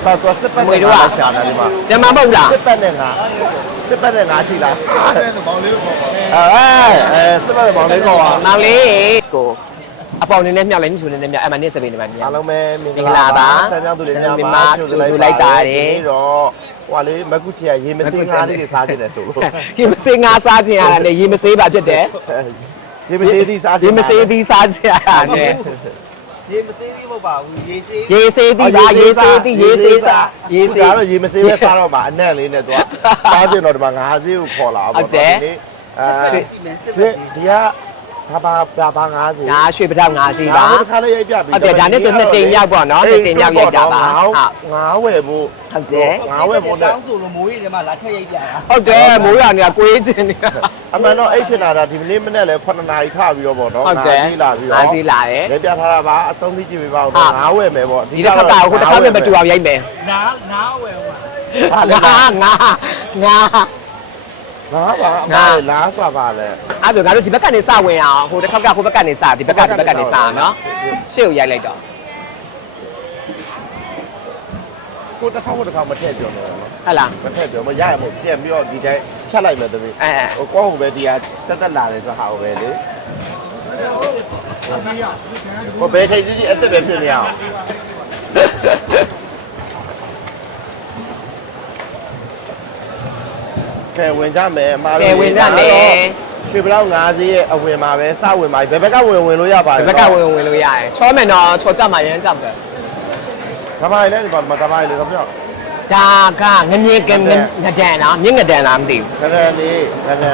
ဘာသွားစစ်ပတ်တွေရှာတာဒီမှာကျမမဟုတ်လားစစ်ပတ်နဲ့ငါရှိလားအဲ့ဒါမောင်လေးကိုခေါ်ပါစစ်ပတ်မောင်လေးကောပါမောင်လေးကိုအပေါင်နေနဲ့မြောက်လိုက်ညှို့နေနဲ့မြောက်အမနဲ့စပင်းနေမှာမြောအားက်လုံးပဲမင်္ဂလာပါဆန်းချောင်းသူတွေညမှာကျိုးလိုက်တာတယ်ဒီတော့ဟွာလေးမကုချီကရေမစင်းငါးလေးတွေစားနေတယ်ဆိုလို့ရေမစေးငါစားခြင်းရတာနဲ့ရေမစေးပါဖြစ်တယ်ရေမစေးသီးစားရေမစေးသီးစားခြင်းရတာနဲ့ရေမသေးသေးမဟုတ်ပါဘူးရေသေးရေစေးသီးပါရေစေးသီးရေစေးစားရေစေးဒါတော့ရေမစေးပဲစားတော့မှာအနက်လေးနဲ့သူကစားချင်တော့ဒီမှာငါးစေးကိုခေါ်လာပေါ့ဒီကဘာငါးစေးဒါရွှေပထောက်ငါစေးပါတစ်ခါလေးရိုက်ပြပြီဟုတ်တယ်ဒါနဲ့ဆိုနှစ်ကြိမ်မြောက်ပေါ့နော်နှစ်ကြိမ်မြောက်ရိုက်တာပါဟုတ်ငါးဝယ်ဖို့ဟုတ်တယ်ငါးဝယ်ဖို့နဲ့တောင်းဆိုလို့မိုးရီထဲမှာလာထက်ရိုက်ပြတာဟုတ်တယ်မိုးရွာနေကကိုေးခြင်းနေတာအမှန်တော့အဲ့ချင်တာဒီမနေ့လဲ9နာရီထပြီးတော့ပေါ့နော်ဟုတ်တယ်လာပြီးတော့ငါစေးလာတယ်လက်ပြထားတာပါအဆုံးသိကြည့်ပေးပါဦးငါးဝယ်မယ်ပေါ့ဒီတစ်ခါကဟိုတစ်ခါပဲမတူအောင်ရိုက်မယ်နားဝယ်ဟိုငါငါးပါအမလားစွာပါလဲအဲ့ဒါငါတို့ဒီဘက်ကနေစဝင်အောင်ဟိုတစ်ခါကဟိုဘက်ကနေစဒီဘက်ကဒီဘက်ကနေစနော်ရှေ့ကိုရိုက်လိုက်တော့ကိုတစ်ခါမထည့်ပြောတော့ဟုတ်လားမထည့်ပြောမရရမို့ပြန်ပြီးတော့ဒီတိုင်းဖြတ်လိုက်မယ်သမီးဟိုကောင်းပဲဒီဟာတက်လာတယ်ဆိုဟာပဲလေဟိုဘယ်ချိန်ကြီးအစ်စ်ပဲဖြစ်နေအောင်ကဲဝင်ကြမယ်အမားတို့ကဲဝင်ကြမယ်ရွှေဘလောက်9စီးရဲ့အဝင်မှာပဲစဝင်ပါဘယ်ဘက်ကဝင်လို့ရပါဒီလဲဘက်ကဝင်လို့ရတယ်ချောမယ်နော်ချောကြမှာရမ်းကြတယ်ကမိုင်းလဲဒီမှာကမိုင်းလေတော့ပြောဒါကငမြင်ကငဒန်လားမြင့်ငဒန်လားမသိဘူးခရလေးခရ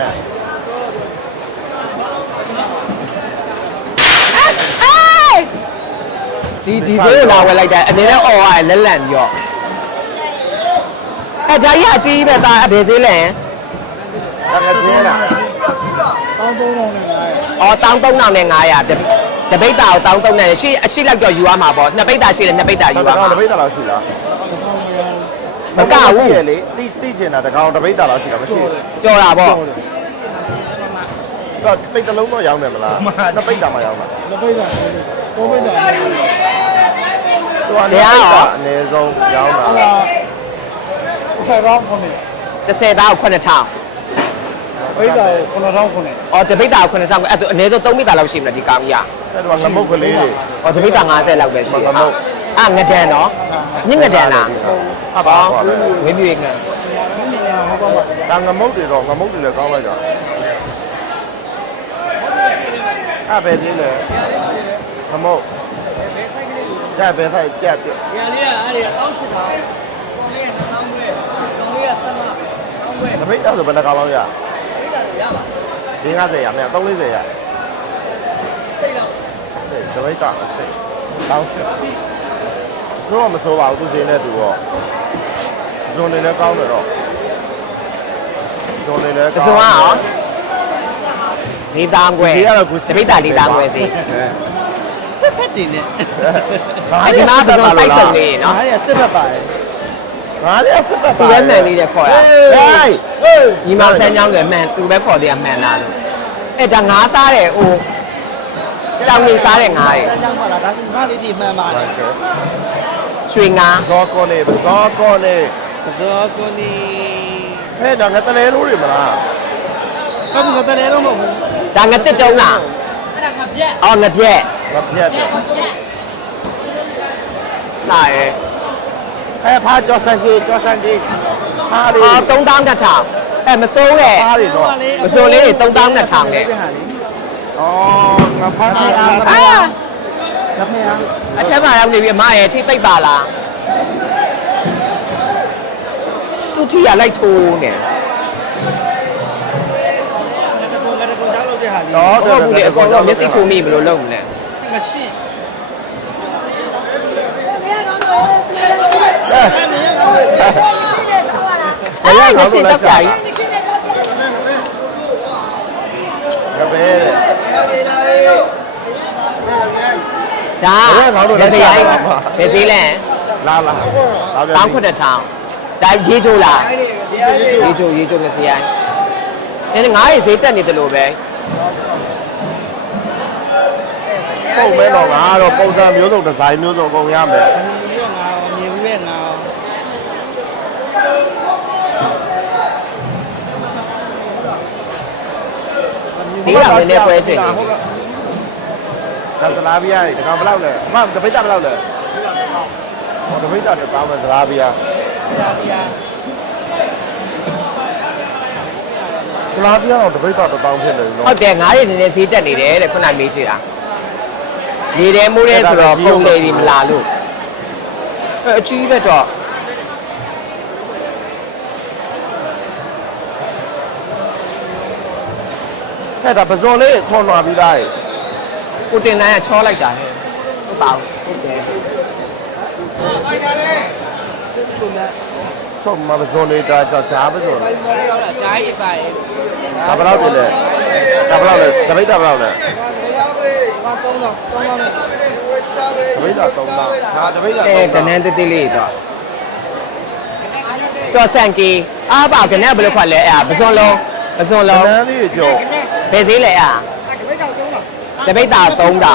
ဒီဈေးကိုလာဝယ်လိုက်တယ်အနေနဲ့အော်ရတယ်လက်လန့်ပြီးတော့ဒါကြီးအကြီးပဲဒါအဘယ်ဈေးလဲဒါကကျင်းလားတောင်း3000နဲ့900 အော်13500တပိတ်တာကို13000နဲ့ရှေ့အရှိလိုက်တော့ယူရမှာပေါ့နှစ်ပိတ်တာရှိတယ်နှစ်ပိတ်တာယူရတမှာကောင်တပိတ်တာလောက်ရှိလားမကဘူးရဲ့လေတိကျင်တာတကောင်တပိတ်တာလောက်ရှိလားမရှိဘူးကြော်တာပေါ့တော့ပိတ်တလုံးတော့ရောင်းတယ်မလားနှစ်ပိတ်တာမှရောင်းတာလက်ပိတ်တာကိုပိတ်တာသူကတရားရောအနည်းဆုံးရောင်းတာဖက်ကောင်းခုနှစ် 30သားကို9000 ပိတ်တာကို9000ခုနှစ်အော်တပိတ်တာကို9000အဲ့ဆိုအနည်းဆုံး3မိတာလောက်ရှိမလားဒီကောင်ကြီးကအဲ့တော့ငမုတ်ကလေးတွေအော်တပိတ်တာ50လောက်ပဲရှိတယ်အာငဒန်နော်မြင့်ငဒန်လားဟာပါဝင်းပြွေငန်ဒါငမုတ်တွေတော့ငမုတ်တွေလည်းကောင်းလိုက်တာအဲ့ပဲသေးလေငမုတ်ဒါပဲဆိုင်ပြတ်ပြတ်ရလေးကအဲ့ဒီ18000ပေါင်လေးက2000ပဲပေါင်လေးက15ပဲ1000ပဲတပိတ်တာဆိုဘယ်နှကောင်လောက်ရပိတ်တာရပါ 50ရမယ်340ရစိတ်တော့စိတ်တပိတ်တာစိတ်တောင်းရှစ်ဆိုတော့မဆိုးပါဘူးသူစင်းတဲ့သူတော့ဇွန်နေလည်းကောင်းတယ်တော့ဇွန်နေလည်းကစုံအောင်၄တောင်းခွဲဒီကတော့ကိုတပိတ်တာ၄တောင်းခွဲစီဖက်တင်နဲ့အဲ့ဒီမှာပစုံစိုက်စုံနေနော်အားရစစ်ဖက်ပါတယ်ငါလည်းစစ်ပတ်သူပါပဲမှန်လေးတဲ့ခေါ်ရဟေးညီမဆန်းချောင်းဆိုမှန်သူပဲခေါ်သေးရမှန်လားလို့အဲ့ဒါငါးစားတယ်ဟိုကြောင်လေးစားတဲ့ငါးတွေတန်းချောင်းပါလားဒါကငါလေးဒီမှန်ပါတယ်ရွှေငါးဇောကောနေဇောကောနေသောကိုနီဟဲ့တော့ငါတလဲလို့ရမလားကပ်ကတဲ့လုံးမဟုတ်ဘူးဒါငါတစ်တုံးလားအဲ့ဒါကပြက်အော်ငါပြက်ငါပြတ်တယ်လာရဲဟဲ့ဖာကျော်စံကြီးဖာလေးအော်3000အဲ့မစိုးရဲ့ဖာလေးတော့မစိုးလေး3200နဲ့ဩငါဖာလေးအာလက်ဖက်အားအထက်မှာရောက်နေပြီအမရဲ့ထိပိတ်ပါလားသူထီရလိုက်ထိုးနေငါတကုန်းကြောက်လို့တဲ့ဟာလေးတော့ဟုတ်ဘူးလေအကောင်တော့မျက်စိထိုးမိဘလို့လုပ်မလဲမရှိအဲ့ငါရှိတော့ဆရာကြီးကပဲဒါလက်စရိုင်းဘယ်ဈေးလဲလာ 19000ဒါရေးချိုးလားရေးချိုးလက်စရိုင်းနင်ငါးရေးဈေးတက်နေတယ်လို့ပဲပုံမဲတော့ငါတော့ပုံစံမျိုးစုံဒီဇိုင်းမျိုးစုံအကုန်ရမယ်ပြီးတော့ငါမြေဦးရဲ့ငါဈေးတော်နည်းနည်းပွဲချိန်နေပြီဒါသလားပြားဒီကောင်ဘယ်လောက်လဲအမတပိတ်တာဘယ်လောက်လဲဟောတပိတ်တာတော့ကောင်းမယ်သလားပြားသလားပြားတော့တပိတ်တာတော့တောင်းဖြစ်နေပြီနော်ဟုတ်တယ်ငါးတွေနည်းနည်းဈေးတက်နေတယ်တဲ့ခုနမေးကြည့်တာရေထဲမိုးတဲ့ဆိုတော့ပုံလေဒီမလာလို့အကြီးပဲတော့အဲ့ဒါပဇွန်လေးခွန်လာပြီးသားရေကိုတင်နိုင်ကချောလိုက်တာဟုတ်ပါဘူးဟုတ်တယ်ဆောမပဇွန်လေးဒါဂျားပဇွန်လေးဂျားကြီးပါရဲ့ဒါဘယ်လောက်တည်းလဲဒါဘယ်လောက်လဲတပိတ်တာဘယ်လောက်လဲဘာ3တော့တပိတ်တာ3000ဒါတပိတ်တာကနန်းတိလေးတော့ကျော်ဆန်ကီအားပါကနန်းဘယ်လိုခွက်လဲအဲ့ပစွန်လုံးနန်းလေးကြော်ဘယ်ဈေးလဲအဲ့တပိတ်တာ3000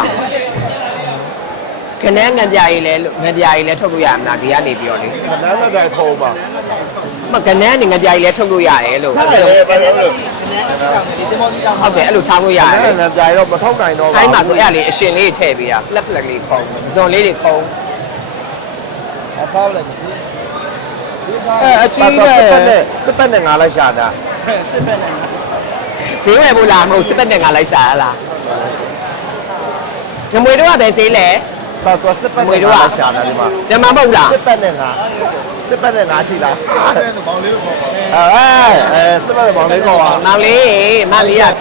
ကနန်းငံပြာကြီးလဲထုတ်လို့ရမှာဒီကနေပြီးတော့လေနန်းလက်တိုင်းဖုံးပါမကနန်းနေငံပြာကြီးလဲထုတ်လို့ရတယ်လို့ဟုတ်တယ်ဘယ်လိုလဲဟုတ်တယ်အဲ့လိုဆောင်းလို့ရတယ်နန်းပြာရောမထောက်နိုင်တော့အဲ့မှာဆိုအဲ့လေအရှင်လေးထည့်ပေးတာဖလက်လေးခုံပစွန်လေးတွေခုံအဖောက်လိုက်ပြီအကြီးပဲစစ်ပတ်နဲ့ငါလိုက်ရှာတာစစ်ပဲနေဈေးဝယ်ဖို့လားမဟုတ်စစ်ပတ်နဲ့ငါလိုက်ရှာလားငမွေတော့ကပဲဈေးလဲတော့စစ်ပတ်နဲ့ငါလိုက်ရှာတာဒီမှာညမမဟုတ်လားစစ်ပတ်နဲ့ငါရှိလားတယ်ဘောင်လေးလို့ခေါ်ပါစစ်ပတ်နဲ့ဘောင်လေးခေါ်ပါမောင်လေးမလေးရ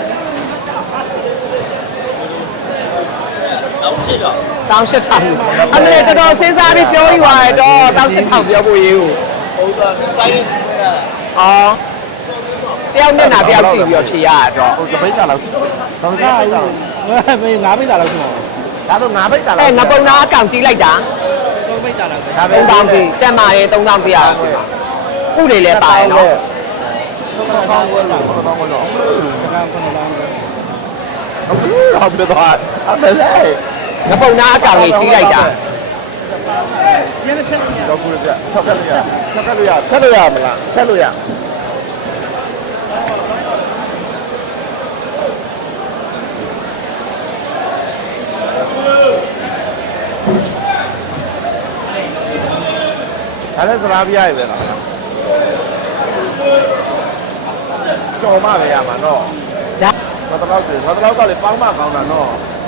တောင်းရှစ်ထောင်အမလေးတော်တော်စဉ်းစားပြီးပြောယူရတယ်တော့တောင်းရှစ်ထောင်ပြောဖို့ရေးကိုဟုတ်တာတိုင်းအော်တယောက်မျက်နှာတယောက်ကြည့်ပြီးတော့ဖြေရတော့ဟိုတပိတ်တာလောက်တော့ကားရအောင်မေး9ပိတ်တာလောက်ရှိမှာဒါတော့ငါပိတ်တာလောက်အဲငပုံနာအကောင်ကြည့်လိုက်တာ 3ပိတ်တာလောက်ပဲဒါပဲ 3000ပြီတက်မာရေး3000ပြရအောင်ခုတွေလည်းပါရဲ့နော် 3ပေါင်းဝန်းတာတော့တော့တော့ကံ9လောင်းပဲဟုတ်ပြီတော့အမလေးငပုံနာအကောင်ကြီးကြည့်လိုက်တာရင်းနဲ့ဖြစ်နေရတော့ခုပြဆောက်ကလို့ရဆောက်ကလို့ရဆက်လို့ရမလားဆက်လို့ရအဲ့ဒါစလားပြရပဲလားကြော်မပဲရမှာနော်ဒါငါတော့ကလေပေါင်းမကောင်းတာနော်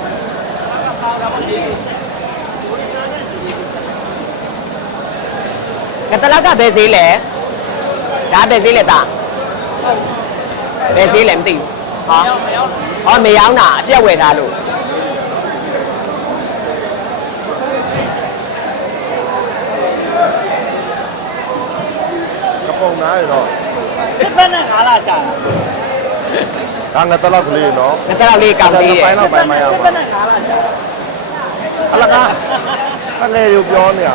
ကတလောက်ကဘယ်ဈေးလဲဒါဘယ်ဈေးလဲတာဘယ်ဈေးလဲမသိဘူးဟာဟောမရောင်းတာအပြက်ဝယ်ထားလို့ကပုံနာရတော့စစ်ပဲနဲ့9လားရှာတာဒါငါတော့ကလေးနော်ငါကတော့လေးကောင်သေးတယ်ပိုင်းတော့ပိုင်းမရစစ်ပါပဲနဲ့9လားရှာအလကားအငယ်ကိုပြောနေရ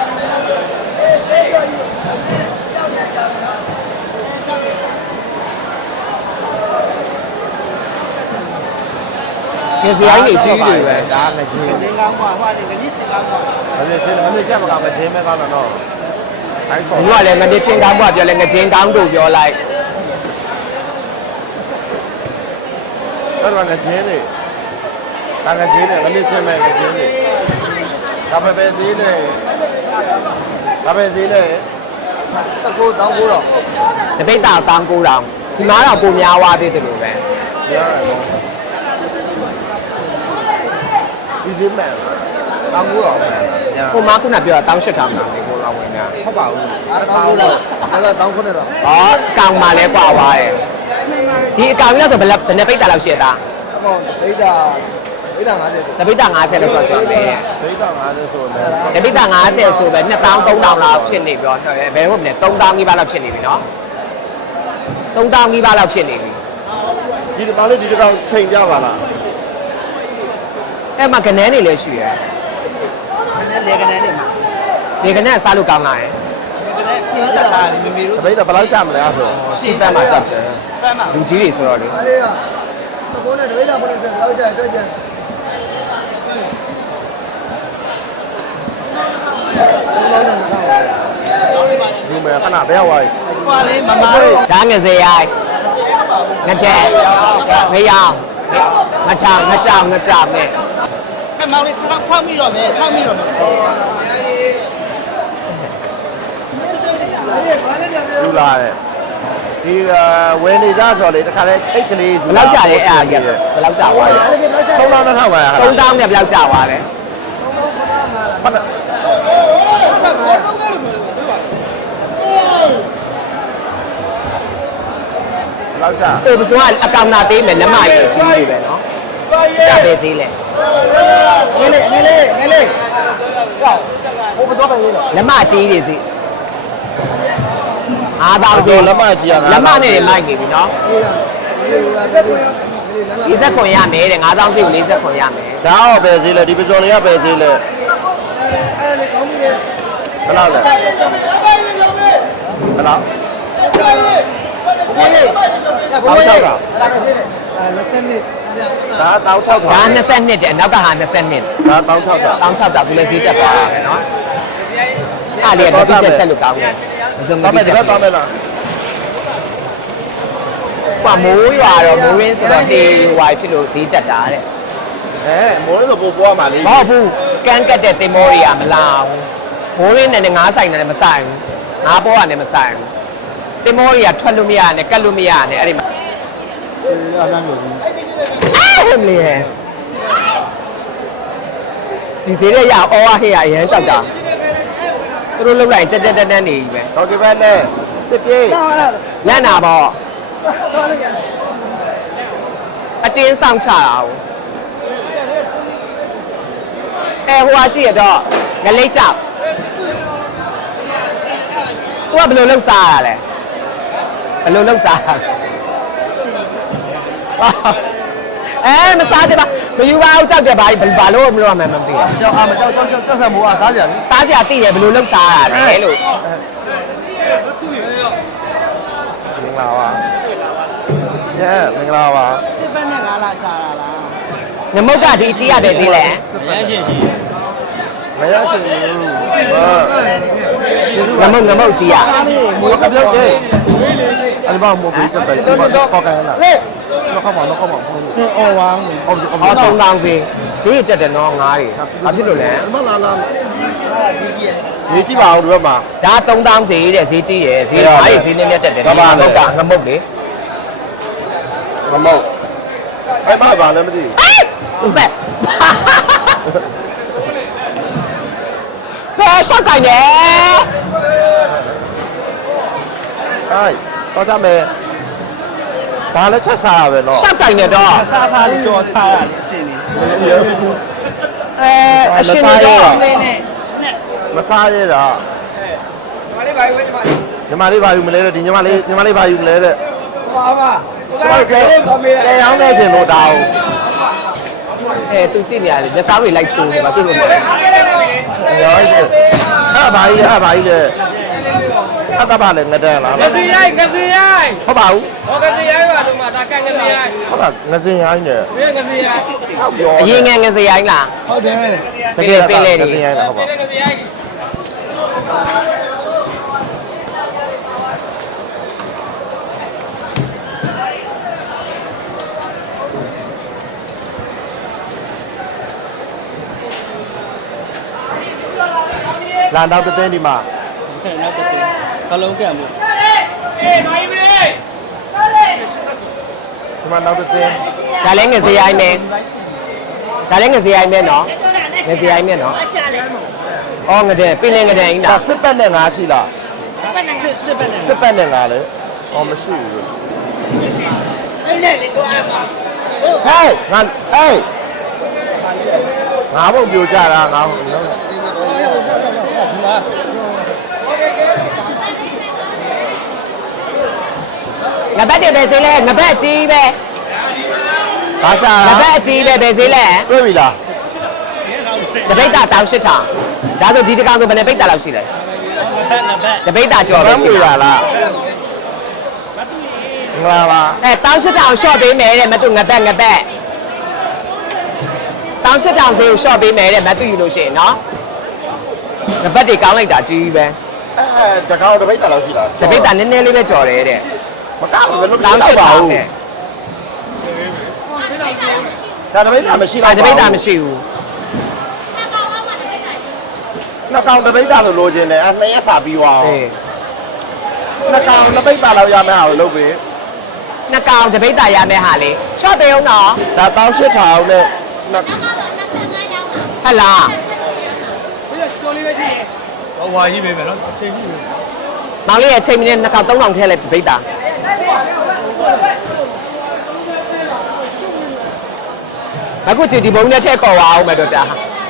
ငယ်စရိုင်းတွေကြီးတွေပဲဒါငချင်းစင်ကောင်းกว่าဟိုကနေကကြီးစင်ကောင်းกว่าဒါနဲ့ချင်းမင်းချက်မကမချင်းမဲကောင်းတာနော်အဲ့ဘဆိုုရားလည်းငနေ့ချင်းကောင်းကပြောလဲငချင်းကောင်းတို့ပြောလိုက်အဲ့ဒါငချင်းနေဒါငချင်းနေငနေ့ချင်းမဲငချင်းနေဒါပဲပဲသေးနေဒါပဲသေးနေတကူတောင်းကိုတော့တပိတ်တာတောင်း9000ဒီမှာတော့ပုံများသွားသေးတယ်လို့ပဲရတယ်ဒီဒီမဲတောင်းဘူးတော့ညာဟိုမှာခုနပြောတာ18000တောင်းလေကိုလောင်းဝင်များဟုတ်ပါဘူးတောင်းကိုတော့အဲ့ဒါတောင်း9တော့ဟောအကောင်မှလည်းကွာသွားတယ်ဒီအကောင်ကြီးဆိုဘယ်နဲ့ပိတ်တာလောက်ရှိရတာအမောဒိတ်တာ50 တပိတ်တာ50လောက်တော့ကျော်တယ်ဒိဋ္ဌ50ဆိုလည်းတပိတ်တာ50ဆိုပဲ2000 3000လောက်ဖြစ်နေပြောဘယ်ဟုတ်မလဲ3000ကြီးပါလောက်ဖြစ်နေပြီနော်3000ကြီးပါလောက်ဖြစ်နေပြီဒီကောင်လေးဒီကောင်ချိန်ပြပါလားအဲ့မှာကနန်းနေလည်းရှိရယ်လေကနေနေမှာဒီကနန်းစားလို့ကောင်းလာတယ်လေကနေချင်းချတာမမေတို့တပိတ်တော့ဘယ်လောက်ကြာမလဲအဲ့ဆိုစီပန်းမှာကြောက်တယ်ပန်းမှာလူကြီးတွေဆိုတော့လေအေးရသဘောနဲ့ဒိတ်တာဘယ်လိုလဲလောက်ကြတွေ့ကြဒီမဲ့ခဏဘယ်ရောက်သွားပြီဟွာလေးမမတို့ဒါငယ်စရိုင်းမငကြဲမယောင်ငကြောင်နဲ့မောင်လေးထောက်မိတော့မယ်ထောက်မိတော့မယ်ယူလာတယ်ဒီဝယ်နေကြဆိုလေတခါလဲအိတ်ကလေးဘယ်လောက်ကြလဲအဲ့ဒါကြီးဘယ်လောက်ကြသွားလဲ 3200 3000နဲ့ဘယ်လောက်ကြသွားလဲလောက်ကြအေးပစုံကအကောင်နာသေးမယ်လက်မကြီးကြီးလေးပဲနော်ကြပဲသေးလဲငယ်လေးကောဟိုဘတော်တယ်လေးတော့လက်မကြီးတွေစီ5000စီလက်မကြီးရလက်မနဲ့မိုက်နေပြီနော် 40ခွန်ရမယ်တဲ့5000စီကို40ခွန်ရမယ်ဒါတော့ပဲဈေးလဲဒီပစုံလေးကပဲဈေးလဲအဲ့လေကောင်းပြီလေဘယ်လောက်လဲဘယ်လောက်ဘယ်လေးတောင်း6တာလာခဲ့တယ်20နှစ်ဒါတောင်း6တာဒါ22တဲ့အနောက်ကဟာ22 ဒါတောင်း6တာတောင်း6တာသူလည်းဈေးတက်သွားတာပဲနော်အားလေးကတိကျချက်လို့ကောင်းတယ်အစုံတောင်းတိမယ်ကျဒီချက်ဘက်တောင်းမယ်လားကမိုးရွာတော့မိုးရင်းဆိုတော့ဒီဝိုင်ဖြစ်လို့ဈေးတက်တာတဲ့မိုးလေးဆိုပို့ပွားမှာလေမဟုတ်ဘူးကန်းကတ်တဲ့တင်မောတွေကမလာဘူးမိုးရင်းနဲ့ငါးဆိုင်နဲ့မဆိုင်ဘူးငါးပေါ်ကလည်းမဆိုင်ဘူးတင်မောတွေကထွက်လို့မရနဲ့ကတ်လို့မရနဲ့အဲ့ဒီမှာအားနမ်းလို့အဲ့လေဒီဈေးရဲ့ရအော်ဟေးရအရန်ကြောက်တာသူတို့လောက်လိုက်တက်တက်တန်းနေပြီပဲတော့ဒီဘက်နဲ့တစ်ပြေးလန့်တာပေါ့တော့လည်းရတယ်အတင်းဆောင်ချတာ哦ဟိုဟာရှိရတော့ငလိတ်ကြောက်သူကဘယ်လိုလုပ်စားရလဲဘယ်လိုလုပ်စားမစားကြပါမယူပါဘူးကြောက်ကြပါဘာလို့မလို့မှမသိဘူးကြောက်အားမကြောက်ဆံမိုးအားစားကြတယ်စားကြသိတယ်ဘယ်လိုလုပ်စားရလဲလို့မင်္ဂလာပါကျဲမင်္ဂလာပါစစ်ပတ်နဲ့ငါလာရှာတာလားငမုတ်ကဒီအကြီးရပဲသေးလဲရမ်းရှင်ရှင်မရရှိဘူးဟာငမုတ်ကြီးရမိုးကပြောက်တယ်အဲ့ဘာမိုးကြီးတက်တယ်ဒီမှာပေါက်ကန်လာတော့ကောက်ပါတော့ကောက်ပါဘူးအော်ဝမ်းနေဟုတ်ပြီဟော3000စီဈေးတက်တယ်နော်ငါးတွေဘာဖြစ်လို့လဲမလာလာဒီကြီးရဲ့ရေးကြည့်ပါဦးဒီဘက်မှာဒါ3000စီတဲ့ဈေးကြီးရယ်ဈေးငါးတွေဈေးနည်းနည်းတက်တယ်ငမုတ်ကငမုတ်လေမမောက်အဲ့ဘာလည်းမသိဘူးဘယ်ဘယ်ရှောက်ကြိုင်နေအဲ့တော့ကြမယ်ဒါလည်းချက်စားရပဲနော်ရှောက်ကြိုင်နေတော့စားဖားလေးကြော်ချတာလေအရှင်နေအရှင်တော့လေးနဲ့မစားရတာဒီမှာလေးပါရွေးဒီမှာလေးညီမလေးဘာယူမလဲတဲ့ဒီညီမလေးဘာယူမလဲတဲ့ပါပါကျွန်တော်ကဲရောင်းနေခြင်းလို့တောင်းသူကြည့်နေရတယ်မျက်စားတွေလိုက်ချိုးနေပါသူ့လိုမလဲရောင်းတယ်အဲ့ဘာကြီးလဲအတဘာလဲငတဲ့လားကစီရိုက်ကစီရိုက်ဟုတ်ပါဘူးဟောကစီရိုက်ပါတော့မှာဒါကန်ကစီရိုက်ဟုတ်တာငစင်ရိုင်းတယ်ဘယ်ကစီရိုက်ဟုတ်ပြောအရင်ငယ်စရိုင်းလားဟုတ်တယ်တကယ်ပင်လေငစင်ရိုင်းတာဟုတ်ပါဘယ်ကစီရိုက်လာတော့တဲ့ဒီမှာနောက်တစ်သိကလုံးကံမှုအေးနိုင်ပြီဒီမှာနောက်တဲ့ဒါလည်းငယ်စရိုင်းမယ်ဒါလည်းငယ်စရိုင်းမယ်နော်ငယ်စရိုင်းမယ်နော်အော်ငတဲ့ပင်လင်ငတဲ့အင်းဒါလားစစ်ပတ်နဲ့ငါရှိလားစစ်ပတ်နဲ့စစ်ပတ်နဲ့ငါလေဟောမရှိဘူးအဲ့လေလေတော့အမဟဲ့ငါငါဘုံပြိုကြတာငါဟုတ်နော်ငါဘက်တွေပဲဈေးလဲငါဘက်အကြီးပဲဘာရှာငါဘက်အကြီးပဲပဲဈေးလဲတွေ့ပြီလားတပိတ်တာ18000ဒါဆိုဒီတကောင်ဆိုဘယ်နှပိတ်တာလောက်ရှိလဲငဘက်တပိတ်တာကျော်ဘပဲယ်ရှိမွေတာတာလားငါပါ 18000 short ပေးမယ်တဲ့မတူငါဘက်18000ဈေးကို short ပေးမယ်တဲ့မတူယူလို့ရှိရင်နော်ငါဘက်တွေကောင်းလိုက်တာကြီးပဲတကောက်တပိတ်တာလောက်ရှိလားတပိတ်တာနည်းနည်းလေးပဲကျော်တယ်တဲ့မကောက်ဘူးလို့မရှိတော့ပါဘူးဒါတပိတ်တာမရှိဒါတော့တပိတ်တာမရှိဘူးနှစ်ကောင်တပိတ်တာလို့လိုချင်တယ်အဲ့2ရက်ပါပြီးသွားအောင်အေးနှစ်ကောင်တပိတ်တာလောက်ရမယ်ဟာကိုလုပ်ပေးနှစ်ကောင်တပိတ်တာရမယ်ဟာလေချော့ပေးအောင်တော့ဒါ18000နဲ့နှစ်ဟဲ့လားဘယ်စတိုလီပဲရှိရင်ဟိုဝါကြီးပဲမယ်နော်အချိန်ကြီးပဲမောင်လေးရဲ့ချိန်မိနစ်နှစ်ကောင်3000ထဲလဲတပိတ်တာအခုချီဒီဘုံနဲ့ထဲခေါ်သွားအောင်မယ်တော့ကြာ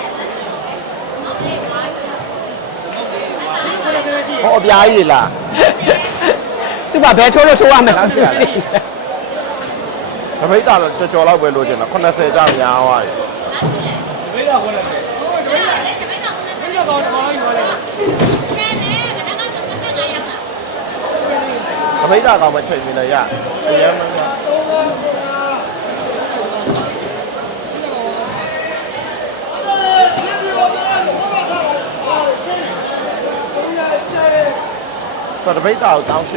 ဟောအပြားကြီးလားသူကဘယ်ချိုးလို့ချိုးရမယ်လားမရှိတပိတ်တာကြော်လောက်ပဲလိုချင်တာ80ကြောင်ညာသွားတယ်ဝေးတာဟောတယ်ဝေးတာကောင်းတယ်ဟောတယ်တပိတ်တာကောင်မချိန်နေရအရင်မှတပိတ်တာကို18000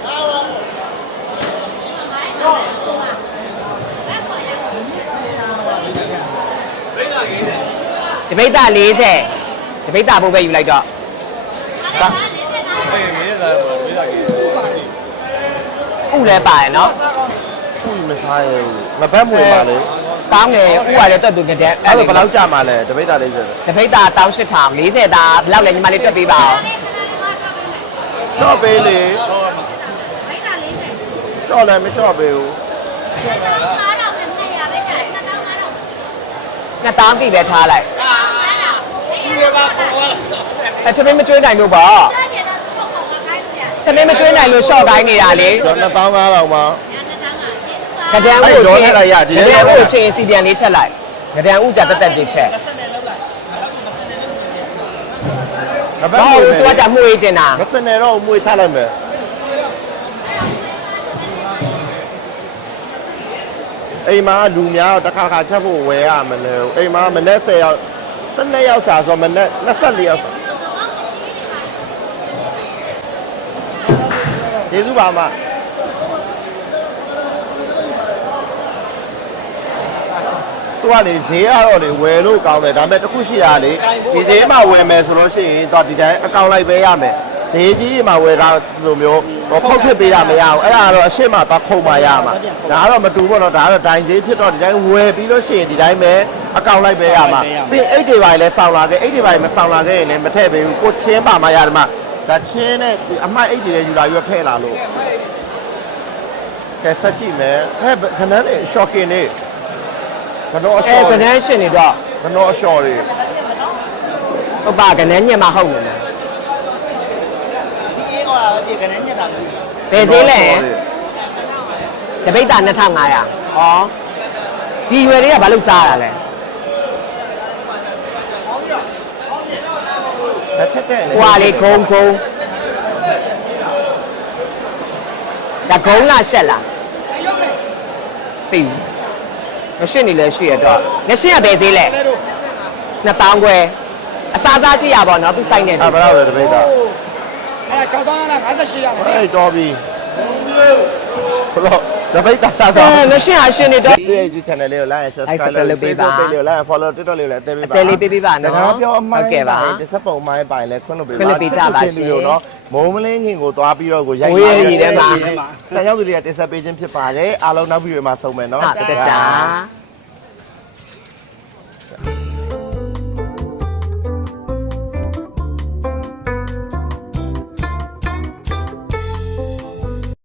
တပိတ်တာ40တပိတ်တာဘုတ်ပဲယူလိုက်တော့အေးမင်းလာတော့ဝေးတာကြီးဥလဲပါရယ်နော်ခုမစားရဘူးငပတ်မွေပါလေကောင်းတယ်ဥရတယ်တက်သူကတဲ့အဲ့ဒါဘယ်လောက်ကြာမှလဲတပိတ်တာလေးဆိုတပိတ်တာ18000 40တာဘယ်လောက်လဲညီမလေးတွက်ပေးပါအောင်ရှော့ပေးလေရှော့လည်းမရှော့ပေးဘူး 2000ပြည့်ပဲထားလိုက်ဒီပဲပါပေါ်လာအဲ့တမင်းမကျွေးနိုင်လို့ပေါ့တမင်းမကျွေးနိုင်လို့ရှော့တိုင်းနေတာလေကျွန်တော်2500မှာကဒန်ဥကိုချင်းကဒန်ဥကိုချင်းစီပြန်လေးချက်လိုက်ကဒန်ဥကြတက်တက်လေးချက်ငပတ်ဘာမွေလို့သူကကြမှုေးကျင်တာမစနေတော့မွေချလိုက်မယ်အိမ်မှာလူများတော့တစ်ခါချက်ဖို့ဝယ်ရမလဲအိမ်မှာမနေ့10ရောက်12ရောက်စာဆိုမနေ့24ရောက်ကျေးဇူးပါမသူကလေဈေးကတော့လေဝယ်လို့ကောင်းတယ်ဒါပေမဲ့တစ်ခုရှိတာလေဒီဈေးမှာဝယ်မယ်ဆိုလို့ရှိရင်တော့ဒီတိုင်းအကောင့်လိုက်ပဲရမယ်ဈေးကြီးမှာဝယ်တာလိုမျိုးဟောခုတ်ဖြစ်ပေးရမရအောင်အဲ့ဒါကတော့အရှိမတော့ခုံမှရမှာဒါကတော့မတူဘူးတော့ဒါကတော့ဒိုင်ဈေးဖြစ်တော့ဒီတိုင်းဝယ်ပြီးလို့ရှိရင်ဒီတိုင်းပဲအကောင့်လိုက်ပဲရမှာပြီးအိတ်တွေပါလဲစောင်းလာခဲ့အိတ်တွေပါမစောင်းလာခဲ့ရင်လည်းမထည့်ပေးဘူးကိုချင်းပါမှရတယ်မှာဒါချင်းနဲ့အမိုက်အိတ်တွေယူလာပြီးတော့ထည့်လာလို့ကဲဆက်ကြည့်မယ်ဟဲ့ခဏလေး shocking နေကတော့အအဲရှော့ကဒန်ရှင်နေတော့ကတော့အရှော့တွေဟုတ်ပါကဒန်ညက်မှာဟုတ်နေတယ်အေးဟောတာဒီကနေညက်တာပဲဘယ်ဈေးလဲတပိတ်တာ2500ဩဒီရွယ်လေးကဘာလို့စားရတာလဲလက်ချက်တဲ့လေဟွာလေးဂုံဒါဂုံလားရှက်လားအေးရုပ်ပဲသိဘူးမရှင်းနေလဲရှိရတော့ငရှင်းကဘယ်ဈေးလဲလဲတော့ 2000ခွဲအစားစားရှိရပါတော့သူစိုက်နေတယ်ဘယ်တော့လဲတပိတ်တာအဲ့ဒါ6000နဲ့58ရပါမယ်အဲ့တော်ပြီဘလို့တပိတ်တာစားအဲတော့ငရှင်းအရှင်းနေတော့ဒီ YouTube channel လေးကို like and subscribe လုပ်ပေးပါ Facebook page လေးကို like and follow TikTok လေးကိုလည်းအသေးပေးပါအသေးလေးပေးပေးပါနော်ဒါပြောအမှန်ဟုတ်ကဲ့ပါဒီစက်ပုံအမိုင်းပိုင်လဲခွင့်လုပ်ပေးပါခွင့်လုပ်ပေးကြပါရှင်နော်မုံမလင်းခင်ကိုသွားပြီးတော့ကိုရိုက်ဝေးရည်ထဲမှာဆန်ရောက်သူတွေကတင်ဆက်ပေးခြင်းဖြစ်ပါတယ်အားလုံးနောက်ဗီဒီယိုမှာဆုံမယ်နော်ဟာတတတာ